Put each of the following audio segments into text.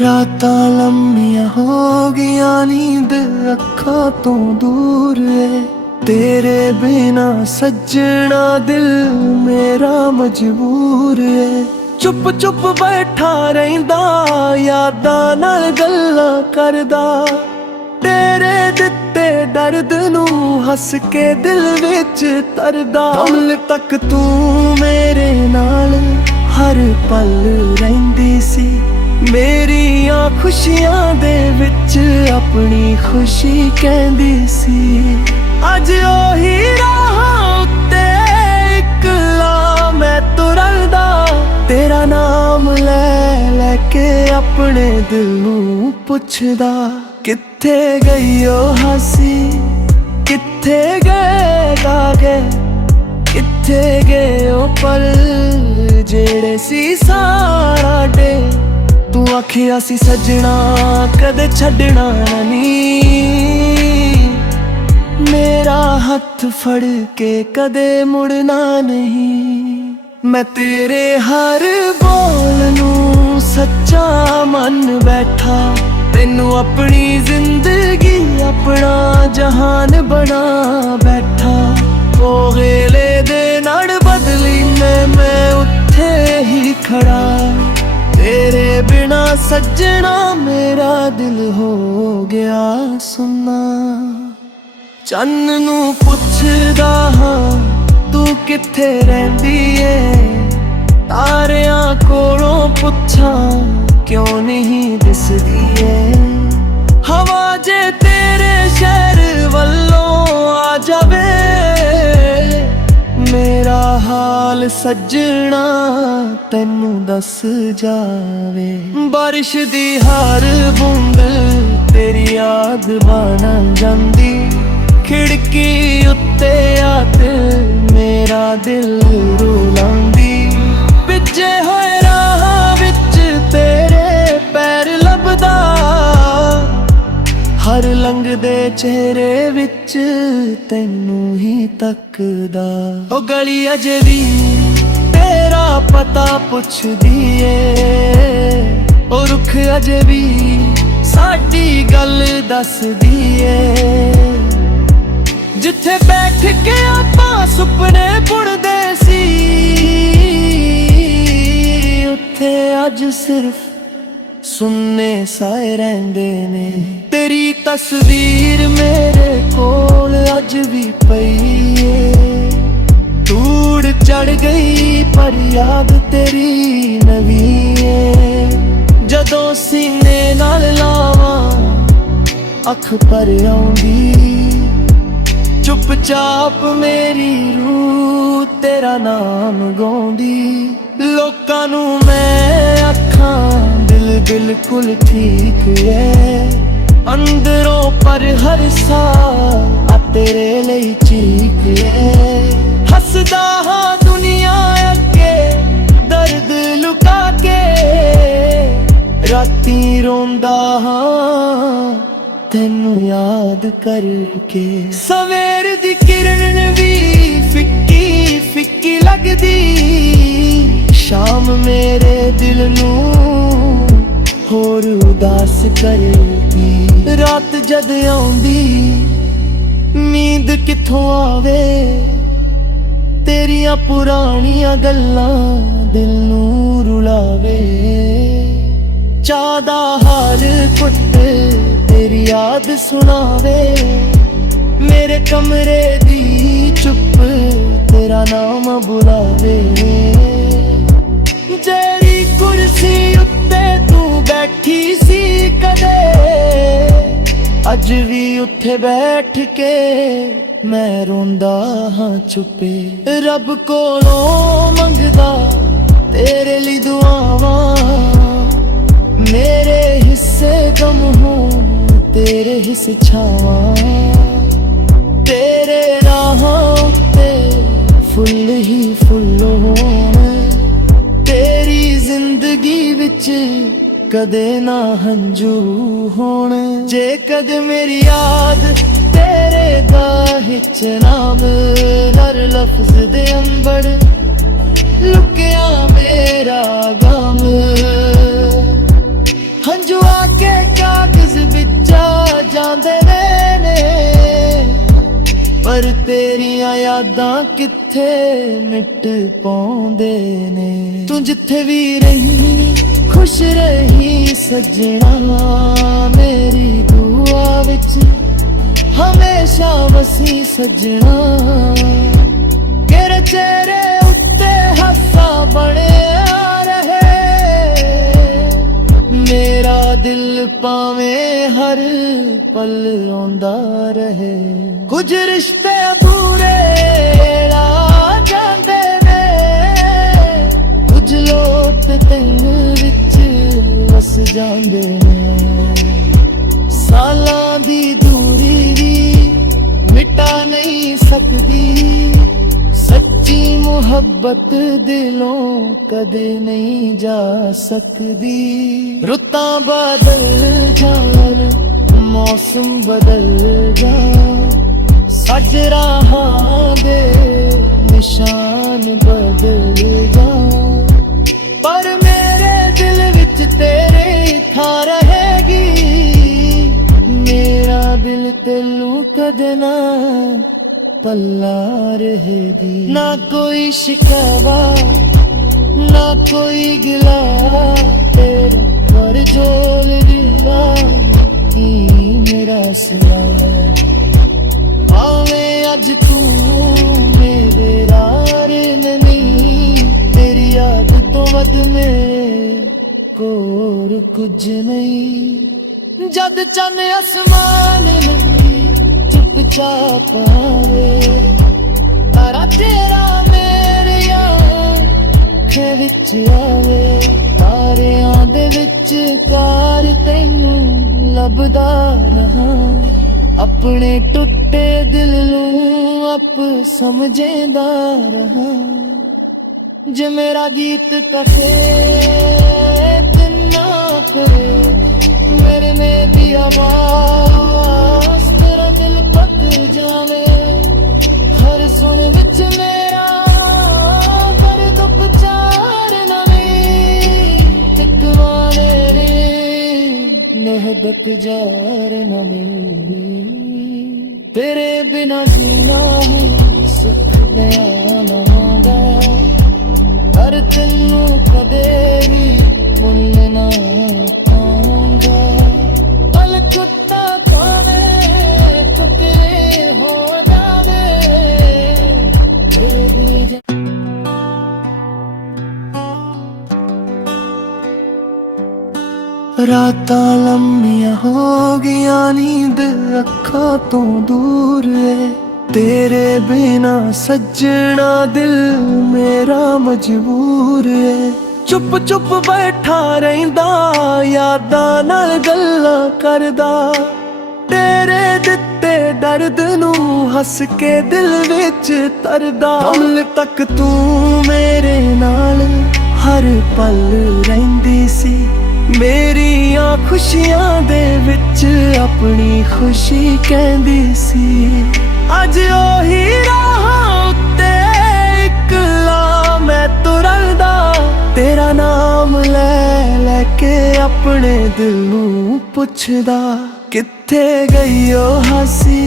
रातां लम्मियां हो गईयां नींद अखां तो दूर है। तेरे बिना सजना दिल मेरा मजबूर है। चुप चुप बैठा रहिंदा यादां नाल गल्लां करदा। तेरे दिते दर्द नू हस के दिल विच तरदा। कल तक तू मेरे नाल हर पल रहिंदी सी। मेरियां खुशियां दे विच अपनी खुशी कहंदी सी। अज ओही राह उत्ते इकला मैं तुरदा। तेरा नाम ले लेके अपने दिल नू पुछदा। कित्थे गई ओ हासी कित्थे गए गागे। कित्थे गए ओ पल जेड़े सी साडे। तू आखिया सी सजना कदे छड्डना नहीं। मेरा हथ फड़ के कदे मुड़ना नहीं। मैं तेरे हर बोल नू सच्चा मन बैठा। तेनू अपनी जिंदगी अपना जहान बना बैठा। ओ गेले दे नाड़ बदली मैं उत्थे ही खड़ा। तेरे बिना सजना मेरा दिल हो गया सुन्ना। चन्न नू पुछदा हां तू कित्थे रहिंदी ऐ। तारियां कोलों पुछां क्यों नहीं दिसदी ऐ। हवा जे तेरे शहर वल्लों आ जावे। मेरा हाल सजना तैनू दस जावे। बारिश दी हर बूंद तेरी याद बन जांदी। खिड़की उत्ते आत मेरा दिल रुलांदी। पिछे होए राह विच तेरे पैर लभदा। हर लंघदे चेहरे विच तैनू ही तकदा। ओ गली अजे भी तेरा पता पुछदी ऐ। ओ रुख अजे भी साडी गल दसदी ऐ। जिथे बैठ के आपां सुपने बुणदे सी। उत्थे अज सिर्फ सुन्ने साए रहिंदे ने। तेरी तस्वीर मेरे कोल अज भी पई है। धूड़ चढ़ गई पर याद तेरी नवी है। जदों सीने नाल लावां अख पर आउंदी। चुपचाप मेरी रूह तेरा नाम गाउंदी। लोकां नू मैं आखां दिल बिल्कुल ठीक है। अंदरों पर हर सा तेरे लिए चीख है। हसदा हां दुनिया अगे दर्द लुका के। राती रोंदा हां तैनू याद करके। सवेर दी किरण भी फिक्की फिक्की लगदी। शाम मेरे दिल नू होर उदास करदी। रात जद आउंदी नींद किथों आवे। तेरियां पुरानियां गल्लां दिल नू रुलावे। चादा हाल कुट तेरी याद सुनावे। मेरे कमरे दी चुप तेरा नाम बुलावे। जेड़ी कुर्सी उत्ते तू बैठी सी कदे। अज भी उत्थे बैठ के मैं रोंदा हां चुपे। रब कोलों मंगदा तेरे लिए दुआवां। मेरे हिस्से गम हों तेरे हिस्से छावां। तेरे राहां उत्ते फुल ही फुल होण। तेरी जिंदगी विच कदे ना हंजू होण। जे कदे मेरी याद तेरे गाहिच नाम हर लफ्ज दे अंबड़ लुकिया मेरा गम। हंजू यादां किथे मिट पाउंदे ने। तू जिथे भी रही खुश रही सजना, मेरी दुआ विच हमेशा वसी सजना। तेरे चेहरे उत्ते हासा बने रहे, मेरा दिल पावें हर पल रोंदा रहे। कुछ रिश्ते अधूरे ला जांदे ने, कुछ लोग दिल विच वस जांदे ने। सालां दी दूरी भी मिटा नहीं सकदी, सच्ची मुहब्बत दिलों कदे नहीं जा सकदी। रुतां बदल जान मौसम बदल जा, सज राहां दे निशान बदल जा, पर मेरे दिल विच तेरे था रहेगी। मेरा दिल तेनू कदे ना पल्ला रहेगी। ना कोई शिकवा ना कोई गिला, तेरा पर जोल दिला की मेरा सिला। भावें अज तू मेरे रार नहीं, तेरी याद तो वध में कोर कुछ नहीं। जद चन आसमान नहीं चुपचाप आवे, तारा तेरा मेरे आँखें विच आवे। तारियां दे विच कार तैनू लभदा रहा, अपने टुटे दिल नूं आप समझेंदा रहा। जे मेरा गीत कहे ना करे, मेरे में भी आवाज तेरा दिल पक जावे। हर सुन विच मेरा कर दुख चार नवी, टिकवाने रे नेहदत जार नवी। तेरे बिना जीना है सुख नया नागा, पर तेनू कदे भी मुल ना पाऊंगा। पल कुत्ता खावे कुत्ते हो जावे, रातां लम्मियां हो गईयां, नींद अखां तो दूर है। तेरे बिना सजना दिल मेरा मजबूर है। चुप चुप बैठा रहिंदा, यादां नाल गल्लां करदा। तेरे दिते दर्द नू हस के दिल विच तरदा। कमल तक तू मेरे नाल हर पल रहिंदी सी, मेरियां खुशियां दे विच अपनी खुशी कहंदी सी। अज ओही राहां उत्ते इकला मैं तुरदा, तेरा नाम ले लेके अपने दिल नूं पुछदा। किथे गई ओ हासी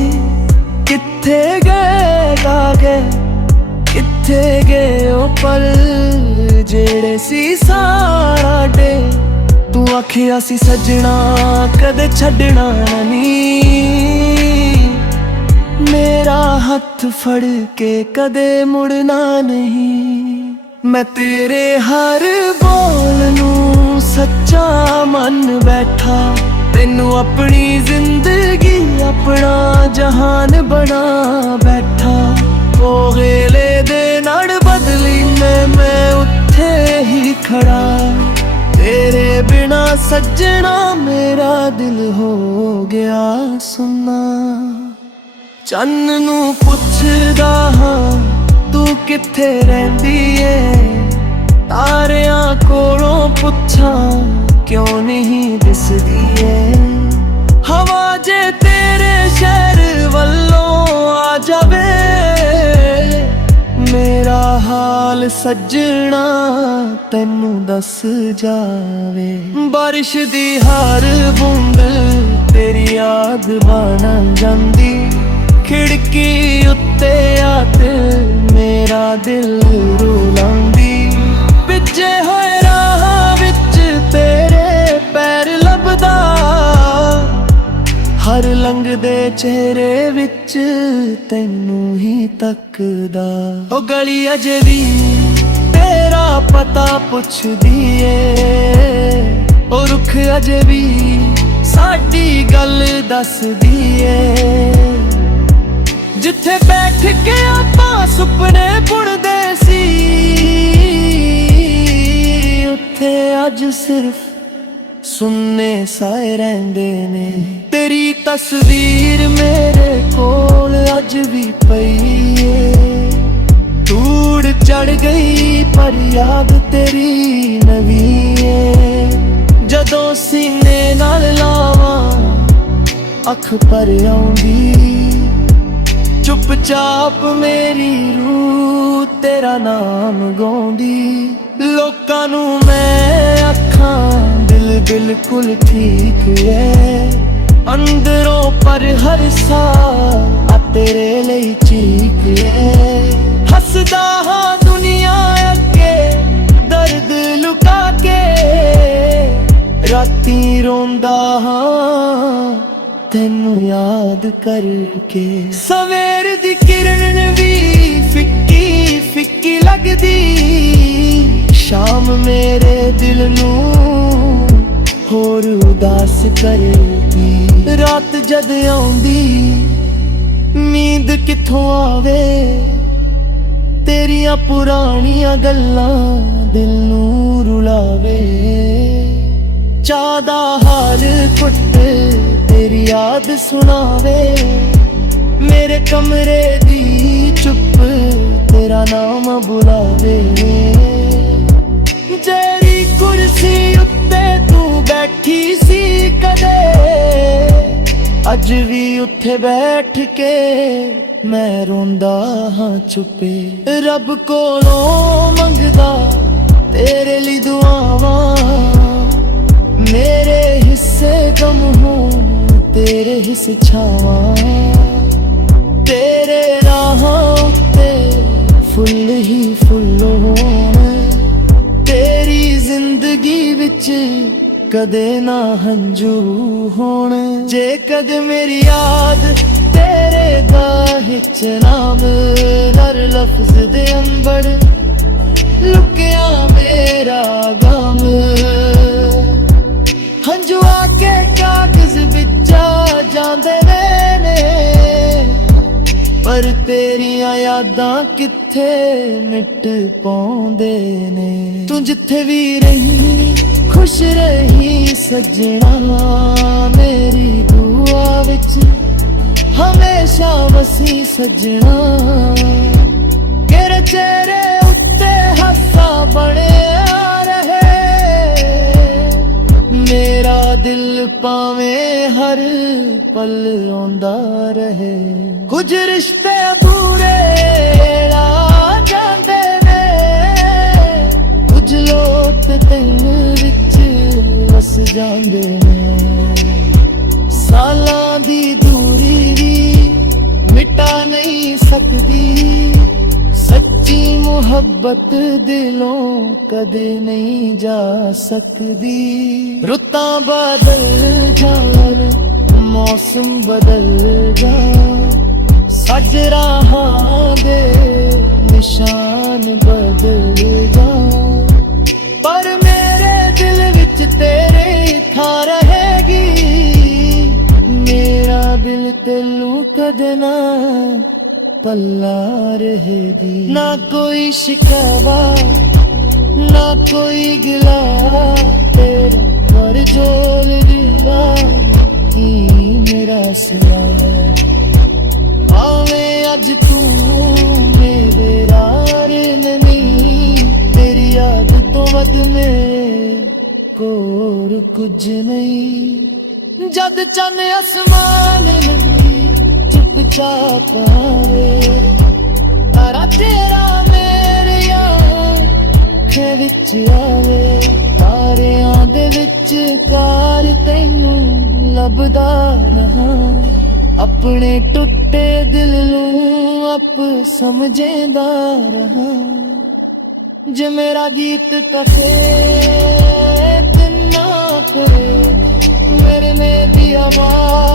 किथे गए गागे, किथे गए ओ पल जेड़े सी साडे। तू आखिया सी सजना कदे छड्डना नहीं, मेरा हाथ फड़ के कदे मुड़ना नहीं। मैं तेरे हर बोल नू सच्चा मन बैठा, तेनू अपनी जिंदगी अपना जहान बना बैठा। ओ गेले दे नाड़ बदली मैं उत्थे ही खड़ा, तेरे बिना सजना मेरा दिल हो गया सुन्ना। चन्न नू पुछदा हां तू किथे रहिंदी ए, तारियां कोलों पुछां क्यों नहीं दिसदी ए। हवा जे तेरे शहर वल्लों आ जावे, मेरा हाल सजना तैनू दस जावे। बारिश दी हर बूंद तेरी याद बन जांदी, खिड़की उत्ते ਉੱਤੇ ਆ ਦਿਲ ਮੇਰਾ ਦਿਲ ਰੁਲਾਉਂਦੀ। ਭਿੱਜੇ ਹੋਏ ਰਾਹਾਂ ਵਿੱਚ ਤੇਰੇ ਪੈਰ ਲੱਭਦਾ, ਹਰ ਲੰਘਦੇ ਚਿਹਰੇ ਵਿੱਚ ਤੈਨੂੰ ਹੀ ਤੱਕਦਾ। ਉਹ ਗਲੀ ਅਜੇ ਵੀ ਤੇਰਾ ਪਤਾ ਪੁੱਛਦੀ ਏ, ਉਹ ਰੁੱਖ ਅਜੇ ਵੀ ਸਾਡੀ ਗੱਲ ਦੱਸਦੀ ਏ। ਜਿੱਥੇ ਬੈਠ ਕੇ ਆਪਾਂ ਸੁਪਨੇ ਬੁਣਦੇ ਸੀ, ਉੱਥੇ ਅੱਜ ਸਿਰਫ ਸੁੰਨੇ ਸਾਏ ਰਹਿੰਦੇ ਨੇ। ਤੇਰੀ ਤਸਵੀਰ ਮੇਰੇ ਕੋਲ ਅੱਜ ਵੀ ਪਈ ਏ, ਧੂੜ ਚੜ ਗਈ ਪਰ ਯਾਦ ਤੇਰੀ ਨਵੀਂ ਏ। ਜਦੋਂ ਸੀਨੇ ਨਾਲ ਲਾਵਾਂ ਅੱਖ ਭਰ ਆਉਂਦੀ, ਚੁੱਪਚਾਪ ਮੇਰੀ ਰੂਹ ਤੇਰਾ ਨਾਮ ਗਾਉਂਦੀ। ਲੋਕਾਂ ਨੂੰ ਮੈਂ ਆਖਾਂ ਦਿਲ ਬਿਲਕੁਲ ਠੀਕ ਏ, ਅੰਦਰੋਂ ਪਰ ਹਰ ਸਾਹ ਆ ਤੇਰੇ ਲਈ ਚੀਕ ਏ। ਹੱਸਦਾ ਹਾਂ ਦੁਨੀਆ ਅੱਗੇ ਦਰਦ ਲੁਕਾ ਕੇ, ਰਾਤੀ ਰੋਂਦਾ ਹਾਂ ਤੈਨੂੰ ਯਾਦ ਕਰਕੇ। ਸਵੇਰ ਦੀ ਕਿਰਨ ਵੀ ਫਿੱਕੀ ਫਿੱਕੀ ਲੱਗਦੀ, ਸ਼ਾਮ ਮੇਰੇ ਦਿਲ ਨੂੰ ਹੋਰ ਉਦਾਸ ਕਰਦੀ। ਰਾਤ ਜਦ ਆਉਂਦੀ ਨੀਂਦ ਕਿੱਥੋਂ ਆਵੇ, ਤੇਰੀਆਂ ਪੁਰਾਣੀਆਂ ਗੱਲਾਂ ਦਿਲ ਨੂੰ ਰੁਲਾਵੇ। ਚਾਹ ਦਾ ਹਾਲ ਘੁੱਟ ਤੇਰੀ ਯਾਦ ਸੁਣਾਵੇ, ਮੇਰੇ ਕਮਰੇ ਦੀ ਚੁੱਪ ਤੇਰਾ ਨਾਮ ਬੁਲਾਵੇ। ਜਿਹੜੀ ਕੁਰਸੀ ਉੱਤੇ ਤੂੰ ਬੈਠੀ ਸੀ ਕਦੇ, ਅੱਜ ਵੀ ਉੱਥੇ ਬੈਠ ਕੇ ਮੈਂ ਰੋਂਦਾ ਹਾਂ ਚੁੱਪੇ। ਰੱਬ ਕੋਲੋਂ ਮੰਗਦਾ ਤੇਰੇ ਲਈ ਦੁਆਵਾਂ, ਮੇਰੇ ਹਿੱਸੇ ਗਮ ਹੋਣ ਤੇਰੇ ਹਿੱਸੇ ਛਾਵਾਂ। ਤੇਰੇ ਰਾਹਾਂ ਉੱਤੇ ਫੁੱਲ ਹੀ ਫੁੱਲ ਹੋਣ, ਤੇਰੀ ਜ਼ਿੰਦਗੀ ਵਿੱਚ ਕਦੇ ਨਾ ਹੰਝੂ ਹੋਣ। ਜੇ ਕਦੇ ਮੇਰੀ ਯਾਦ ਤੇਰੇ ਗਾਹਿਚ ਨਾਮ ਹਰ ਲਫ਼ਜ਼ ਦੇ ਅੰਬਰ ਲੁਕਿਆ ਮੇਰਾ ਗਮ, ਹੰਝੂ ਆ ਕੇ ਕਾਗਜ਼ ਵਿੱਚ ਆ ਜਾਂਦੇ ਨੇ, ਪਰ ਤੇਰੀਆਂ ਯਾਦਾਂ ਕਿੱਥੇ ਮਿਟ ਪਾਉਂਦੇ ਨੇ। ਤੂੰ ਜਿੱਥੇ ਵੀ ਰਹੀ ਖੁਸ਼ ਰਹੀ ਸੱਜਣਾ, ਮੇਰੀ ਦੁਆ ਵਿੱਚ ਹਮੇਸ਼ਾ ਵਸੀ ਸੱਜਣਾ। ਤੇਰੇ ਚਿਹਰੇ ਉੱਤੇ ਹਾਸਾ ਬਣਿਆ ਰਹੇ, ਮੇਰਾ ਦਿਲ ਭਾਵੇਂ ਹਰ ਪਲ ਰੋਂਦਾ ਰਹੇ। ਕੁਝ ਰਿਸ਼ਤੇ ਅਧੂਰੇ ਲਾ ਜਾਂਦੇ ਨੇ, ਕੁਝ ਲੋਕ ਦਿਲ ਵਿੱਚ ਵਸ ਜਾਂਦੇ ਨੇ। ਸਾਲਾਂ ਦੀ ਦੂਰੀ ਵੀ ਮਿਟਾ ਨਹੀਂ ਸਕਦੀ, ਸੱਚੀ ਮੁਹੱਬਤ ਦਿਲੋਂ ਕਦੇ ਨਹੀਂ ਜਾ ਸਕਦੀ। ਰੁੱਤਾਂ ਬਦਲ ਜਾਣ ਮੌਸਮ ਬਦਲ ਜਾਣ, ਸੱਜ ਰਾਹਾਂ ਦੇ ਨਿਸ਼ਾਨ ਬਦਲ ਜਾਣ, ਪਰ ਮੇਰੇ ਦਿਲ ਵਿੱਚ ਤੇਰੇ ਥਾਂ ਰਹੇਗੀ। ਮੇਰਾ ਦਿਲ ਤੈਨੂੰ ਕਦੇ ਨਾ ਪੱਲਾ ਰਹੇਗੀ। ਨਾ ਕੋਈ ਸ਼ਿਕਾਵਾ ਨਾ ਕੋਈ ਗਿਲਾ, ਤੇਰਾ ਪਰ ਜੋਲ ਦਿਲਾ ਕੀ ਮੇਰਾ ਸਿਲਾ। ਭਾਵੇਂ ਅੱਜ ਤੂੰ ਮੇਰੇ ਰਾਰ ਨਹੀਂ, ਤੇਰੀ ਯਾਦ ਤੋਂ ਵੱਧ ਮੇਰੇ ਕੋਲ ਕੁਝ ਨਹੀਂ। ਜਦ ਚੰਨ ਅਸਮਾਨ ਨਹੀਂ ਚੁੱਪਚਾਪ ਆਵੇ, ਤਾਰਾ ਤੇਰਾ ਮੇਰੇ ਅੱਖਾਂ ਵਿੱਚ ਆਵੇ। ਤਾਰਿਆਂ ਦੇ ਵਿੱਚ ਕਾਰ ਤੈਨੂੰ ਲੱਭਦਾ ਰਹਾ, अपने टुटे दिल नूं आप समझेंदा रहा। जे मेरा गीत कसे ते ना करे, मेरे में दी आवाज